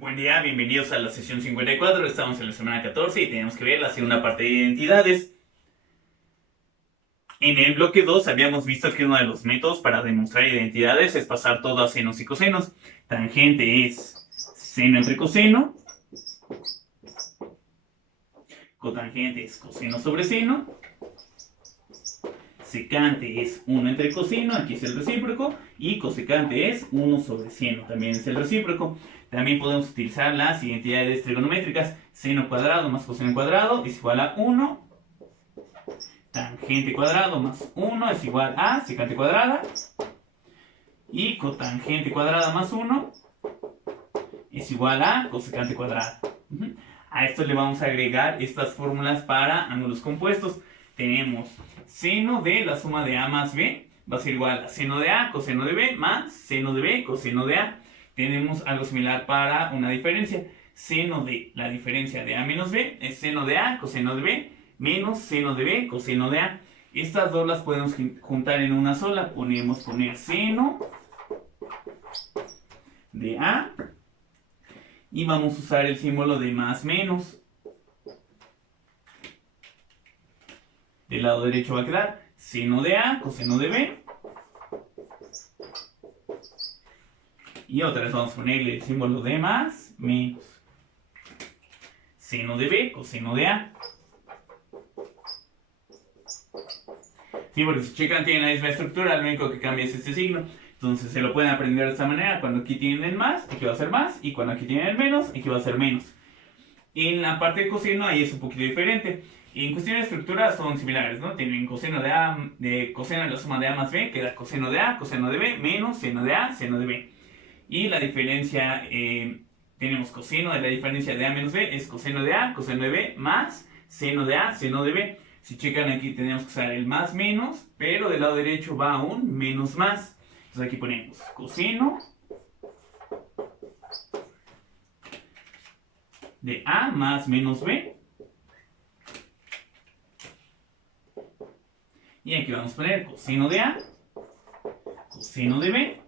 Buen día, bienvenidos a la sesión 54. Estamos en la semana 14 y tenemos que ver la segunda parte de identidades. En el bloque 2 habíamos visto que uno de los métodos para demostrar identidades es pasar todo a senos y cosenos. Tangente es seno entre coseno. Cotangente es coseno sobre seno. Secante es 1 entre coseno, aquí es el recíproco. Y cosecante es 1 sobre seno, también es el recíproco. También podemos utilizar las identidades trigonométricas. Seno cuadrado más coseno cuadrado es igual a 1. Tangente cuadrado más 1 es igual a secante cuadrada. Y cotangente cuadrada más 1 es igual a cosecante cuadrada. A esto le vamos a agregar estas fórmulas para ángulos compuestos. Tenemos seno de la suma de A más B va a ser igual a seno de A coseno de B más seno de B coseno de A. Tenemos algo similar para una diferencia. Seno de la diferencia de A menos B es seno de A coseno de B menos seno de B coseno de A. Estas dos las podemos juntar en una sola. Poner seno de A y vamos a usar el símbolo de más menos. Del lado derecho va a quedar seno de A coseno de B. Y otra vez vamos a ponerle el símbolo de más menos. Seno de B coseno de A. Sí, porque si checan tienen la misma estructura, lo único que cambia es este signo. Entonces se lo pueden aprender de esta manera. Cuando aquí tienen el más, aquí va a ser más. Y cuando aquí tienen el menos, aquí va a ser menos. En la parte de coseno ahí es un poquito diferente. En cuestión de estructura son similares, ¿no? Tienen coseno de A, de coseno de la suma de A más B, queda coseno de A, coseno de B, menos seno de A, seno de B. Y la diferencia, tenemos coseno de la diferencia de A menos B, es coseno de A, coseno de B, más seno de A, seno de B. Si checan aquí tenemos que usar el más menos, pero del lado derecho va un menos más. Entonces aquí ponemos coseno de A más menos B. Y aquí vamos a poner coseno de A, coseno de B.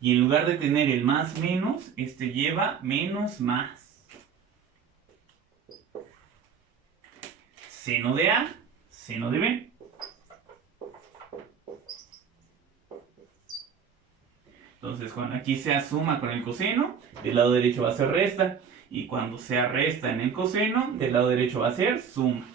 Y en lugar de tener el más menos, este lleva menos más. Seno de A, seno de B. Entonces cuando aquí sea suma con el coseno, del lado derecho va a ser resta. Y cuando sea resta en el coseno, del lado derecho va a ser suma.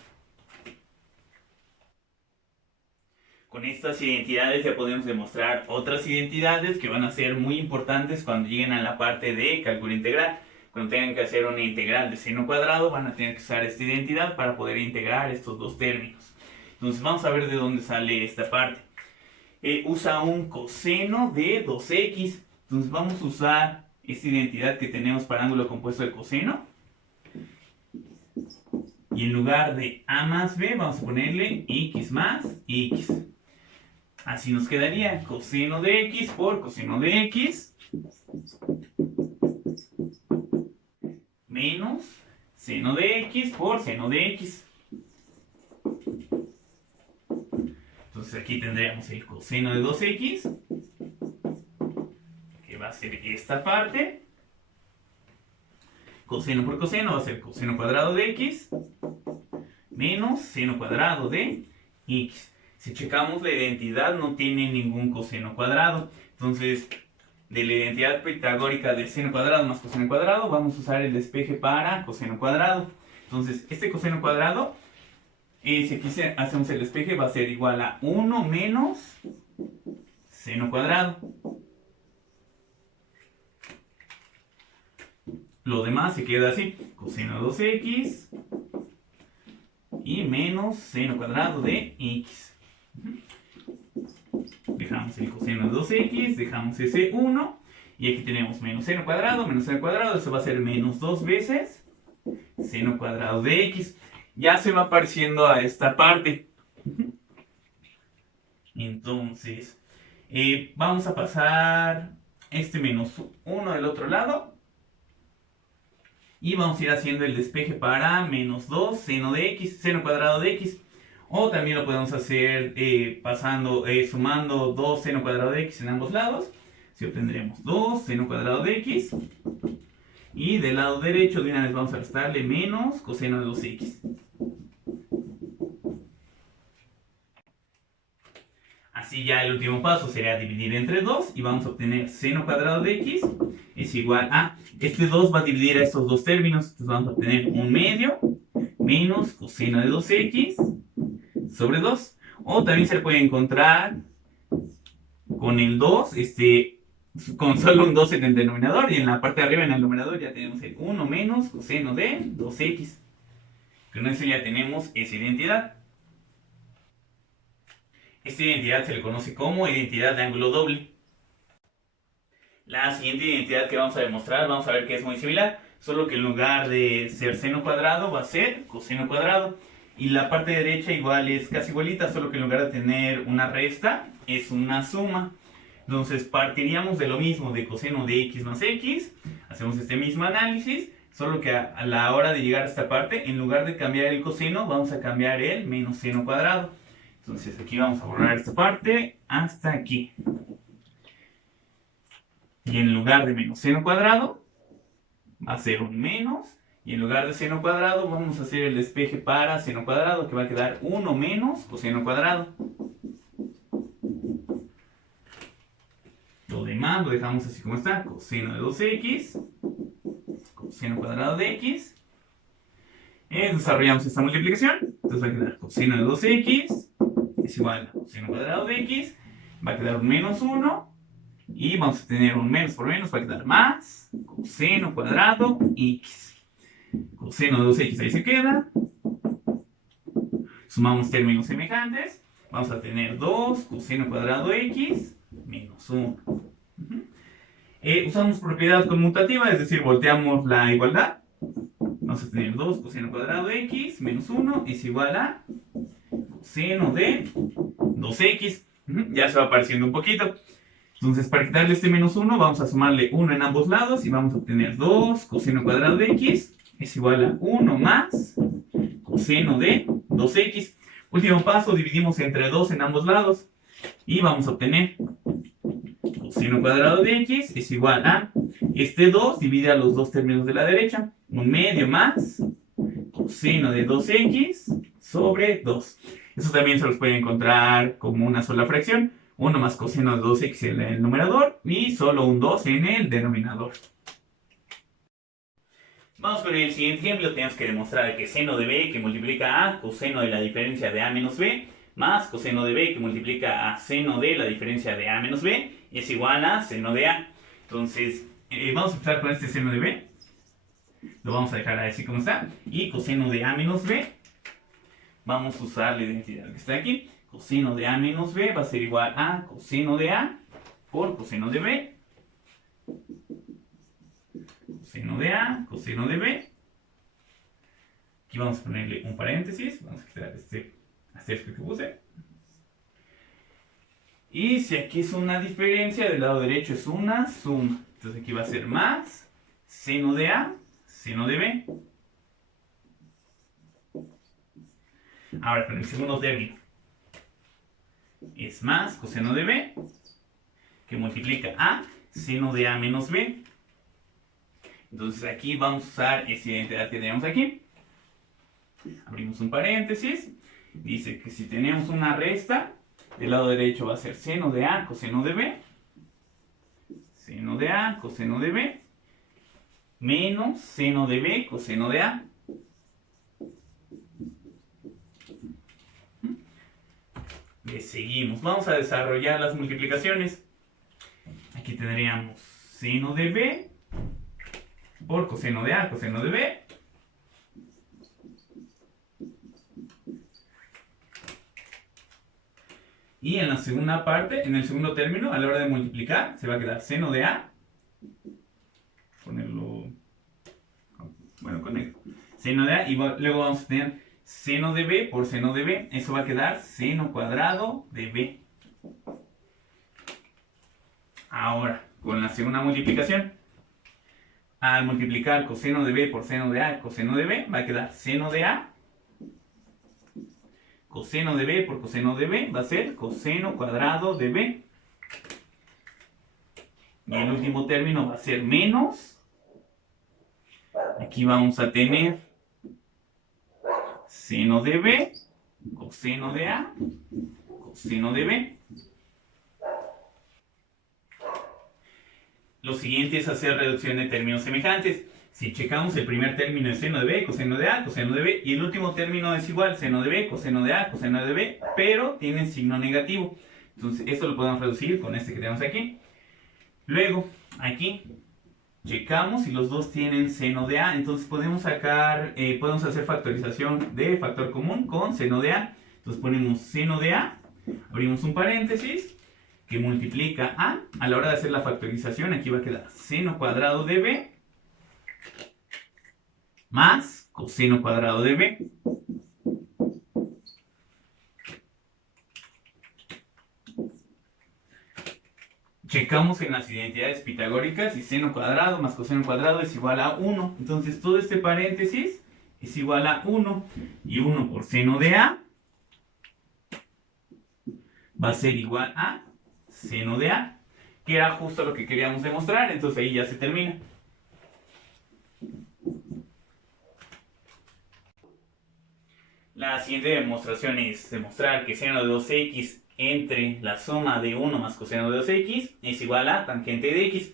Con estas identidades ya podemos demostrar otras identidades que van a ser muy importantes cuando lleguen a la parte de cálculo integral. Cuando tengan que hacer una integral de seno cuadrado van a tener que usar esta identidad para poder integrar estos dos términos. Entonces vamos a ver de dónde sale esta parte. Usa un coseno de 2x. Entonces vamos a usar esta identidad que tenemos para ángulo compuesto de coseno. Y en lugar de a más b vamos a ponerle x más x. Así nos quedaría coseno de x por coseno de x menos seno de x por seno de x. Entonces aquí tendríamos el coseno de 2x, que va a ser esta parte. Coseno por coseno va a ser coseno cuadrado de x menos seno cuadrado de x. Si checamos la identidad no tiene ningún coseno cuadrado. Entonces, de la identidad pitagórica de seno cuadrado más coseno cuadrado, vamos a usar el despeje para coseno cuadrado. Entonces, este coseno cuadrado, si aquí hacemos el despeje, va a ser igual a 1 menos seno cuadrado. Lo demás se queda así, coseno de 2x y menos seno cuadrado de x. Dejamos el coseno de 2x, dejamos ese 1 y aquí tenemos menos seno cuadrado, eso va a ser menos 2 veces seno cuadrado de x. Ya se va pareciendo a esta parte. Entonces, vamos a pasar este menos 1 del otro lado y vamos a ir haciendo el despeje para menos 2 seno de x, seno cuadrado de x. O también lo podemos hacer sumando 2 seno cuadrado de x en ambos lados. Si obtendremos 2 seno cuadrado de x Y del lado derecho de una vez vamos a restarle menos coseno de 2x. Así ya el último paso sería dividir entre 2 y vamos a obtener seno cuadrado de x es igual a, este 2 va a dividir a estos dos términos, entonces vamos a obtener 1/2 menos coseno de 2x sobre 2. O también se puede encontrar con el 2, con solo un 2 en el denominador, y en la parte de arriba en el numerador ya tenemos el 1 menos coseno de 2x. Con eso ya tenemos esa identidad. Esta identidad se le conoce como identidad de ángulo doble. La siguiente identidad que vamos a demostrar, vamos a ver que es muy similar, solo que en lugar de ser seno cuadrado va a ser coseno cuadrado. Y la parte derecha igual es casi igualita, solo que en lugar de tener una resta, es una suma. Entonces partiríamos de lo mismo, de coseno de x más x, hacemos este mismo análisis, solo que a la hora de llegar a esta parte, en lugar de cambiar el coseno, vamos a cambiar el menos seno cuadrado. Entonces aquí vamos a borrar esta parte hasta aquí. Y en lugar de menos seno cuadrado, va a ser un menos. Y en lugar de seno cuadrado, vamos a hacer el despeje para seno cuadrado, que va a quedar 1 menos coseno cuadrado. Lo demás lo dejamos así como está, coseno de 2x, coseno cuadrado de x. Desarrollamos esta multiplicación, entonces va a quedar coseno de 2x es igual a coseno cuadrado de x, va a quedar un menos 1, y vamos a tener un menos por menos, va a quedar más coseno cuadrado x. Coseno de 2x ahí se queda, sumamos términos semejantes, vamos a tener 2 coseno cuadrado de x menos 1. Usamos propiedad conmutativa, es decir, volteamos la igualdad. Vamos a tener 2 coseno cuadrado de x menos 1 es igual a coseno de 2x. Ya se va apareciendo un poquito. Entonces, para quitarle este menos 1, vamos a sumarle 1 en ambos lados y vamos a obtener 2 coseno cuadrado de x es igual a 1 más coseno de 2x. Último paso, dividimos entre 2 en ambos lados y vamos a obtener coseno cuadrado de x es igual a, este 2 divide a los dos términos de la derecha, 1/2 más coseno de 2x sobre 2. Eso también se los puede encontrar como una sola fracción, 1 más coseno de 2x en el numerador y solo un 2 en el denominador. Vamos con el siguiente ejemplo. Tenemos que demostrar que seno de b que multiplica a coseno de la diferencia de a menos b más coseno de b que multiplica a seno de la diferencia de a menos b es igual a seno de a. Entonces, vamos a empezar con este seno de b. Lo vamos a dejar así como está. Y coseno de a menos b, vamos a usar la identidad que está aquí. Coseno de a menos b va a ser igual a coseno de a por coseno de b. Coseno de a, coseno de b. Aquí vamos a ponerle un paréntesis. Vamos a quitar este asterisco que puse. Y si aquí es una diferencia, del lado derecho es una suma. Entonces aquí va a ser más seno de a, seno de b. Ahora con el segundo término. Es más coseno de b que multiplica a seno de a menos b. Entonces aquí vamos a usar esta identidad que tenemos aquí. Abrimos un paréntesis. Dice que si tenemos una resta, del lado derecho va a ser seno de a coseno de b. Seno de a coseno de b. Menos seno de b coseno de a. Le seguimos. Vamos a desarrollar las multiplicaciones. Aquí tendríamos seno de b por coseno de a coseno de b. Y en la segunda parte, en el segundo término, a la hora de multiplicar, se va a quedar seno de a. Ponerlo, bueno, conecto. Seno de a, y luego vamos a tener seno de b por seno de b. Eso va a quedar seno cuadrado de b. Ahora, con la segunda multiplicación, al multiplicar coseno de b por seno de a coseno de b, va a quedar seno de a. Coseno de b por coseno de b va a ser coseno cuadrado de b. Y el último término va a ser menos Aquí vamos a tener seno de B, coseno de A, coseno de B. Lo siguiente es hacer reducción de términos semejantes. Si checamos, el primer término es seno de B, coseno de A, coseno de B, y el último término es igual, seno de B, coseno de A, coseno de B, pero tiene signo negativo. Entonces, esto lo podemos reducir con este que tenemos aquí. Luego, aquí, checamos si los dos tienen seno de A, entonces podemos sacar, podemos hacer factorización de factor común con seno de A. Entonces ponemos seno de A, abrimos un paréntesis, que multiplica a la hora de hacer la factorización, aquí va a quedar seno cuadrado de B más coseno cuadrado de B. Checamos en las identidades pitagóricas y seno cuadrado más coseno cuadrado es igual a 1. Entonces todo este paréntesis es igual a 1. Y 1 por seno de A va a ser igual a seno de A, que era justo lo que queríamos demostrar. Entonces ahí ya se termina. La siguiente demostración es demostrar que seno de 2x entre la suma de 1 más coseno de 2x es igual a tangente de x.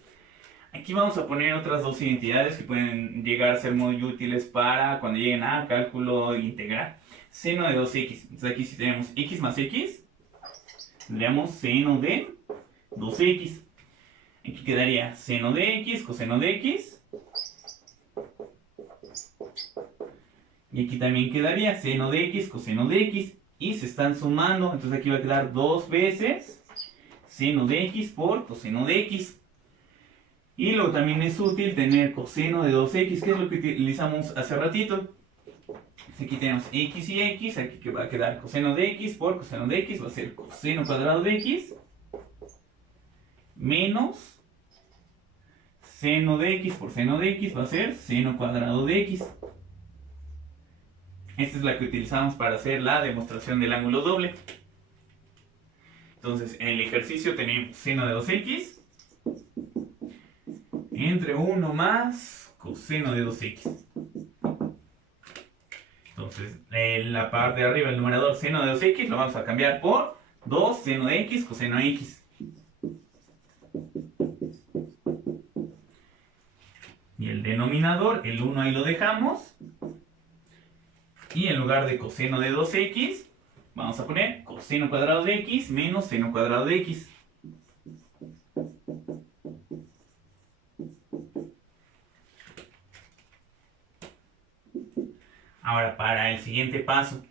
Aquí vamos a poner otras dos identidades que pueden llegar a ser muy útiles para cuando lleguen a cálculo integral. Seno de 2x. Entonces aquí si tenemos x más x, tendríamos seno de 2x. Aquí quedaría seno de x, coseno de x. Y aquí también quedaría seno de x, coseno de x. Y se están sumando, entonces aquí va a quedar dos veces seno de x por coseno de x. Y luego también es útil tener coseno de 2x, que es lo que utilizamos hace ratito. Aquí tenemos x y x, aquí que va a quedar coseno de x por coseno de x, va a ser coseno cuadrado de x menos seno de x por seno de x, va a ser seno cuadrado de x. Esta es la que utilizamos para hacer la demostración del ángulo doble. Entonces, en el ejercicio tenemos seno de 2x entre 1 más coseno de 2x. Entonces, en la parte de arriba, el numerador seno de 2x lo vamos a cambiar por 2 seno de x coseno de x. Y el denominador, el 1 ahí lo dejamos. Y en lugar de coseno de 2x, vamos a poner coseno cuadrado de x menos seno cuadrado de x. Ahora, para el siguiente paso,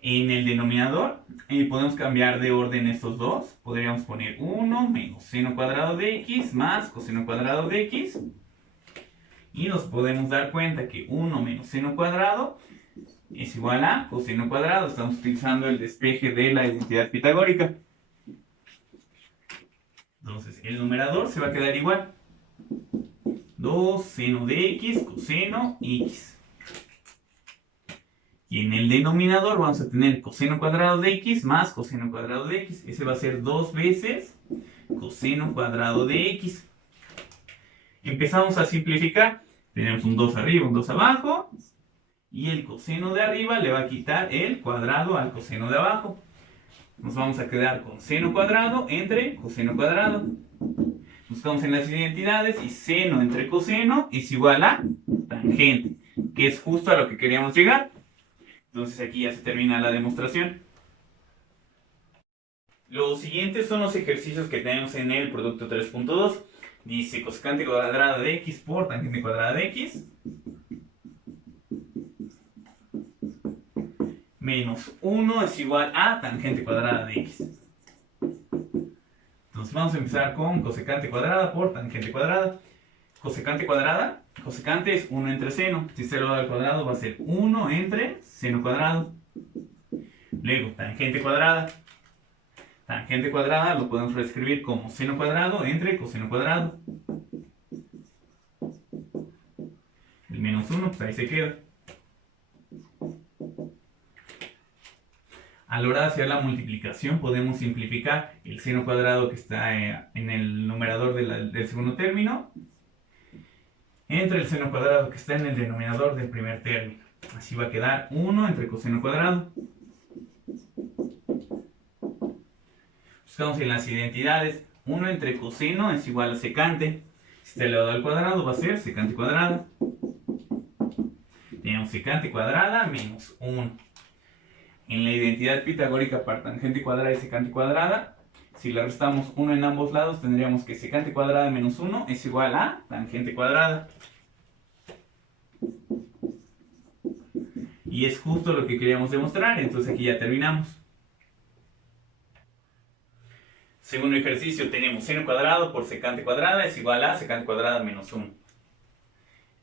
en el denominador podemos cambiar de orden estos dos. Podríamos poner 1 menos seno cuadrado de x más coseno cuadrado de x. Y nos podemos dar cuenta que 1 menos seno cuadrado es igual a coseno cuadrado. Estamos utilizando el despeje de la identidad pitagórica. Entonces, el numerador se va a quedar igual. 2 seno de x coseno x. Y en el denominador vamos a tener coseno cuadrado de x más coseno cuadrado de x. Ese va a ser 2 veces coseno cuadrado de x. Empezamos a simplificar. Tenemos un 2 arriba, un 2 abajo. Y el coseno de arriba le va a quitar el cuadrado al coseno de abajo. Nos vamos a quedar con seno cuadrado entre coseno cuadrado. Buscamos en las identidades y seno entre coseno es igual a tangente, que es justo a lo que queríamos llegar. Entonces aquí ya se termina la demostración. Los siguientes son los ejercicios que tenemos en el producto 3.2. Dice cosecante cuadrada de x por tangente cuadrada de x menos 1 es igual a tangente cuadrada de x. Entonces vamos a empezar con cosecante cuadrada por tangente cuadrada. Cosecante cuadrada, cosecante es 1 entre seno. Si se lo da al cuadrado va a ser 1 entre seno cuadrado. Luego, tangente cuadrada. Tangente cuadrada lo podemos reescribir como seno cuadrado entre coseno cuadrado. El menos 1, pues ahí se queda. A la hora de hacer la multiplicación podemos simplificar el seno cuadrado que está en el numerador del segundo término. entre el seno cuadrado que está en el denominador del primer término. Así va a quedar 1 entre coseno cuadrado. Buscamos en las identidades. 1 entre coseno es igual a secante. Si está elevado al cuadrado va a ser secante cuadrada. Tenemos secante cuadrada menos 1. En la identidad pitagórica para tangente cuadrada y secante cuadrada, si le restamos 1 en ambos lados, tendríamos que secante cuadrada menos 1 es igual a tangente cuadrada. Y es justo lo que queríamos demostrar, entonces aquí ya terminamos. Segundo ejercicio, tenemos seno cuadrado por secante cuadrada es igual a secante cuadrada menos 1.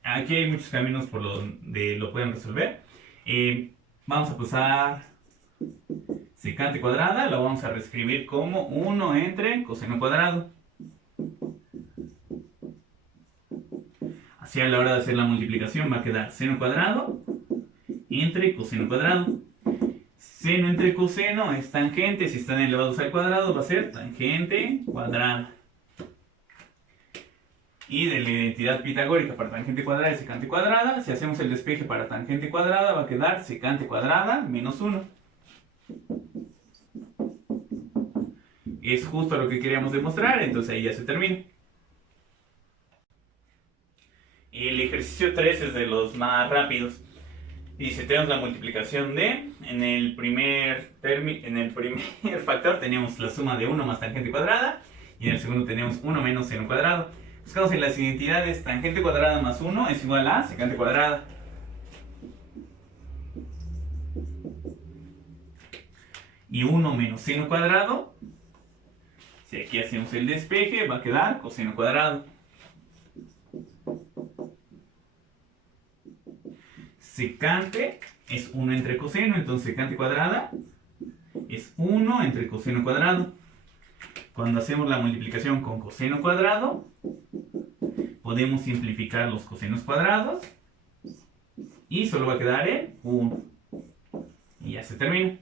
Aquí hay muchos caminos por donde lo pueden resolver. Vamos a pasar secante cuadrada, lo vamos a reescribir como 1 entre coseno cuadrado. Así a la hora de hacer la multiplicación va a quedar seno cuadrado entre coseno cuadrado. Seno entre coseno es tangente, si están elevados al cuadrado va a ser tangente cuadrada. Y de la identidad pitagórica para tangente cuadrada y secante cuadrada, si hacemos el despeje para tangente cuadrada va a quedar secante cuadrada menos 1. Es justo lo que queríamos demostrar, entonces ahí ya se termina. El ejercicio 3 es de los más rápidos. Dice, tenemos la multiplicación de, en el primer factor tenemos la suma de 1 más tangente cuadrada, y en el segundo tenemos 1 menos seno cuadrado. Buscamos en las identidades, tangente cuadrada más 1 es igual a secante cuadrada. Y 1 menos seno cuadrado, si aquí hacemos el despeje, va a quedar coseno cuadrado. Secante es 1 entre coseno, entonces secante cuadrada es 1 entre coseno cuadrado. Cuando hacemos la multiplicación con coseno cuadrado, podemos simplificar los cosenos cuadrados y solo va a quedar el 1. Y ya se termina.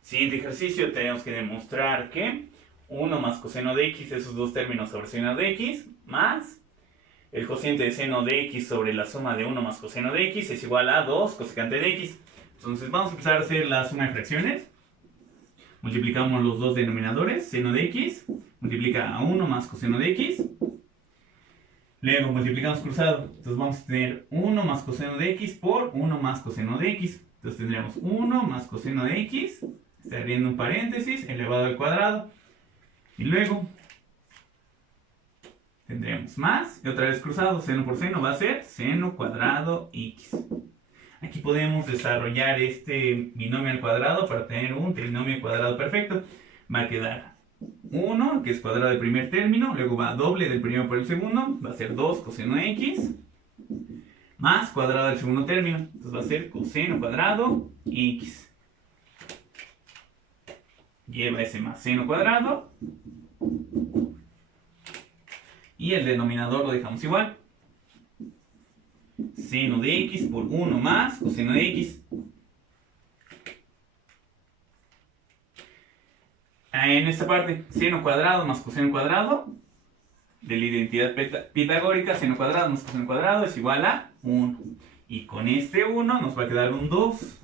Siguiente ejercicio, tenemos que demostrar que 1 más coseno de x, esos dos términos sobre seno de x, más el cociente de seno de x sobre la suma de 1 más coseno de x es igual a 2 cosecante de x. Entonces vamos a empezar a hacer la suma de fracciones. Multiplicamos los dos denominadores, seno de x multiplica a 1 más coseno de x. Luego multiplicamos cruzado, entonces vamos a tener 1 más coseno de x por 1 más coseno de x. Entonces tendríamos 1 más coseno de x, está abriendo un paréntesis, elevado al cuadrado. Y luego tendremos más, y otra vez cruzado, seno por seno va a ser seno cuadrado x. Aquí podemos desarrollar este binomio al cuadrado para tener un trinomio cuadrado perfecto. Va a quedar 1, que es cuadrado del primer término, luego va doble del primero por el segundo, va a ser 2 coseno de x, más cuadrado del segundo término, entonces va a ser coseno cuadrado x. Lleva ese más seno cuadrado. Y el denominador lo dejamos igual. Seno de x por 1 más coseno de x. En esta parte, seno cuadrado más coseno cuadrado, de la identidad pitagórica, seno cuadrado más coseno cuadrado es igual a 1. Y con este 1 nos va a quedar un 2.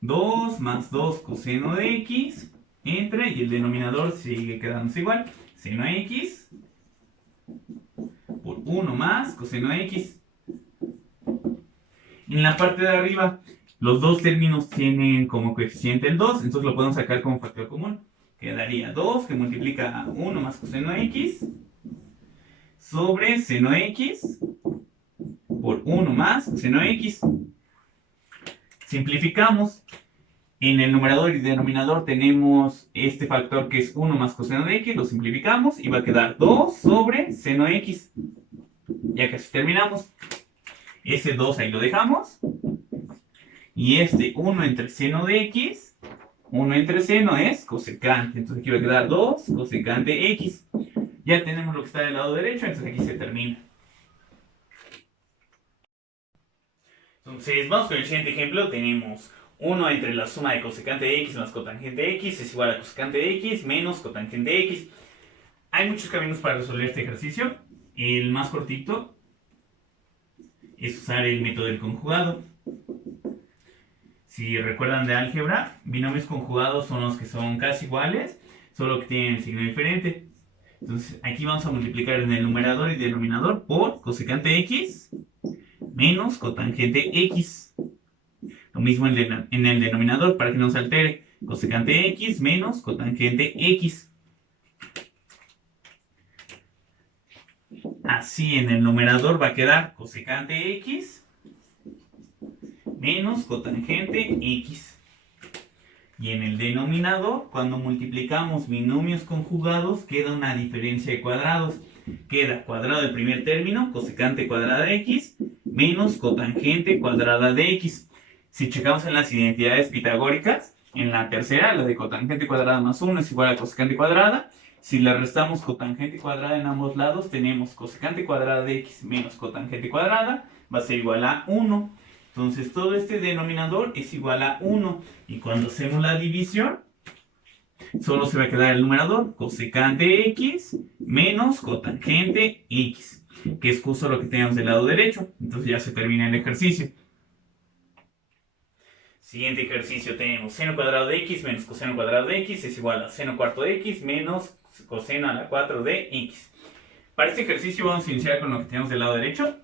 2 más 2 coseno de x, entre, y el denominador sigue quedándose igual. Seno de x por 1 más coseno de x. En la parte de arriba, los dos términos tienen como coeficiente el 2, entonces lo podemos sacar como factor común. Quedaría 2 que multiplica a 1 más coseno de x sobre seno de x por 1 más coseno de x. Simplificamos. En el numerador y denominador tenemos este factor que es 1 más coseno de x, lo simplificamos y va a quedar 2 sobre seno de x. Ya casi terminamos. Ese 2 ahí lo dejamos. Y este 1 entre seno de x, 1 entre seno es cosecante. Entonces aquí va a quedar 2 cosecante x. Ya tenemos lo que está del lado derecho, entonces aquí se termina. Entonces vamos con el siguiente ejemplo. Tenemos 1 entre la suma de cosecante de x más cotangente de x es igual a cosecante de x menos cotangente de x. Hay muchos caminos para resolver este ejercicio. El más cortito es usar el método del conjugado. Si recuerdan de álgebra, binomios conjugados son los que son casi iguales, solo que tienen el signo diferente. Entonces aquí vamos a multiplicar en el numerador y denominador por cosecante x menos cotangente x. Lo mismo en el denominador para que no se altere. Cosecante x menos cotangente x. Así en el numerador va a quedar cosecante x menos cotangente x. Y en el denominador, cuando multiplicamos binomios conjugados, queda una diferencia de cuadrados. Queda cuadrado del primer término, cosecante cuadrada de x, menos cotangente cuadrada de x. Si checamos en las identidades pitagóricas, en la tercera, la de cotangente cuadrada más 1 es igual a cosecante cuadrada. Si le restamos cotangente cuadrada en ambos lados, tenemos cosecante cuadrada de x menos cotangente cuadrada, va a ser igual a 1. Entonces todo este denominador es igual a 1. Y cuando hacemos la división, solo se va a quedar el numerador, cosecante x menos cotangente x, que es justo lo que tenemos del lado derecho. Entonces ya se termina el ejercicio. Siguiente ejercicio tenemos seno cuadrado de x menos coseno cuadrado de x es igual a seno cuarto de x menos coseno a la 4 de x. Para este ejercicio vamos a iniciar con lo que tenemos del lado derecho.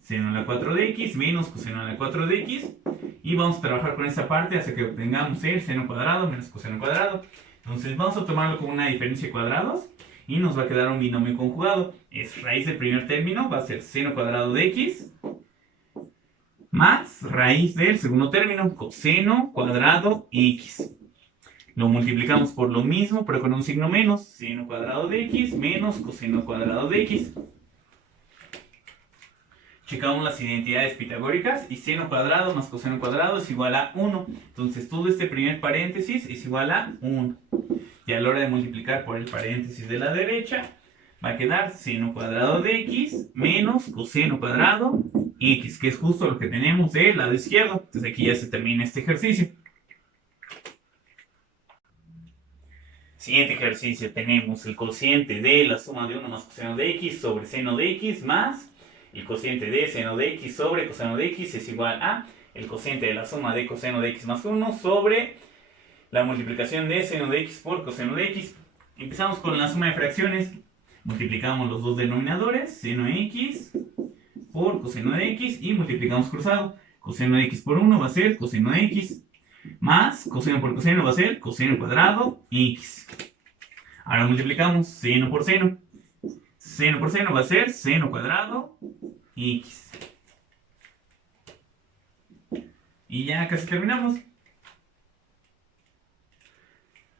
Seno a la 4 de x menos coseno a la 4 de x. Y vamos a trabajar con esta parte hasta que obtengamos el seno cuadrado menos coseno cuadrado. Entonces vamos a tomarlo como una diferencia de cuadrados. Y nos va a quedar un binomio conjugado. Es raíz del primer término, va a ser seno cuadrado de x. Más raíz del segundo término, coseno cuadrado x. Lo multiplicamos por lo mismo, pero con un signo menos. Seno cuadrado de x menos coseno cuadrado de x. Checamos las identidades pitagóricas y seno cuadrado más coseno cuadrado es igual a 1. Entonces todo este primer paréntesis es igual a 1. Y a la hora de multiplicar por el paréntesis de la derecha, va a quedar seno cuadrado de x menos coseno cuadrado x, que es justo lo que tenemos del lado izquierdo. Entonces aquí ya se termina este ejercicio. Siguiente ejercicio tenemos el cociente de la suma de 1 más coseno de x sobre seno de x más el cociente de seno de x sobre coseno de x es igual a el cociente de la suma de coseno de x más 1 sobre la multiplicación de seno de x por coseno de x. Empezamos con la suma de fracciones. Multiplicamos los dos denominadores, seno de x por coseno de x y multiplicamos cruzado. Coseno de x por 1 va a ser coseno de x más coseno por coseno va a ser coseno cuadrado x. Ahora multiplicamos seno por seno. Seno por seno va a ser seno cuadrado x. Y ya casi terminamos.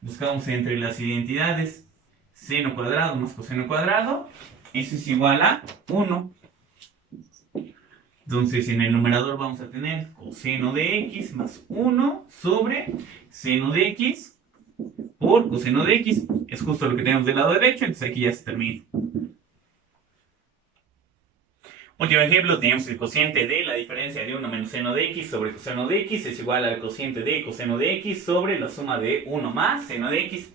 Buscamos entre las identidades seno cuadrado más coseno cuadrado. Eso es igual a 1. Entonces en el numerador vamos a tener coseno de x más 1 sobre seno de x por coseno de x. Es justo lo que tenemos del lado derecho, entonces aquí ya se termina. Último ejemplo, tenemos el cociente de la diferencia de 1 menos seno de x sobre coseno de x es igual al cociente de coseno de x sobre la suma de 1 más seno de x.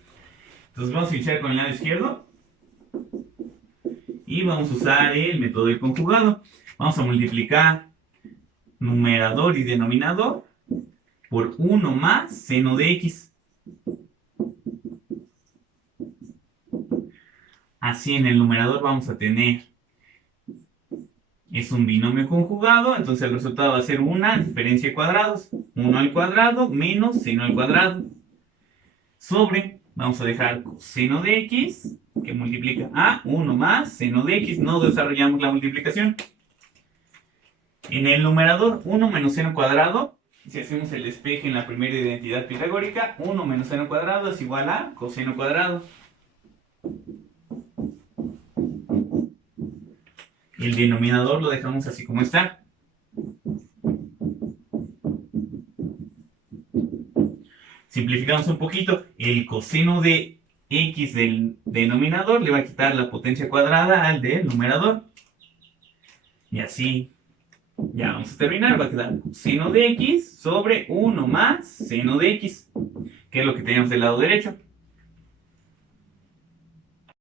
Entonces vamos a iniciar con el lado izquierdo y vamos a usar el método del conjugado. Vamos a multiplicar numerador y denominador por 1 más seno de x. Así en el numerador vamos a tener, es un binomio conjugado, entonces el resultado va a ser una diferencia de cuadrados. 1 al cuadrado menos seno al cuadrado. Sobre, vamos a dejar coseno de x, que multiplica a 1 más seno de x. No desarrollamos la multiplicación. En el numerador, 1 menos seno cuadrado, si hacemos el despeje en la primera identidad pitagórica, 1 menos seno cuadrado es igual a coseno cuadrado. El denominador lo dejamos así como está. Simplificamos un poquito. El coseno de x del denominador le va a quitar la potencia cuadrada al del numerador. Y así ya vamos a terminar. Va a quedar seno de x sobre 1 más seno de x, que es lo que tenemos del lado derecho.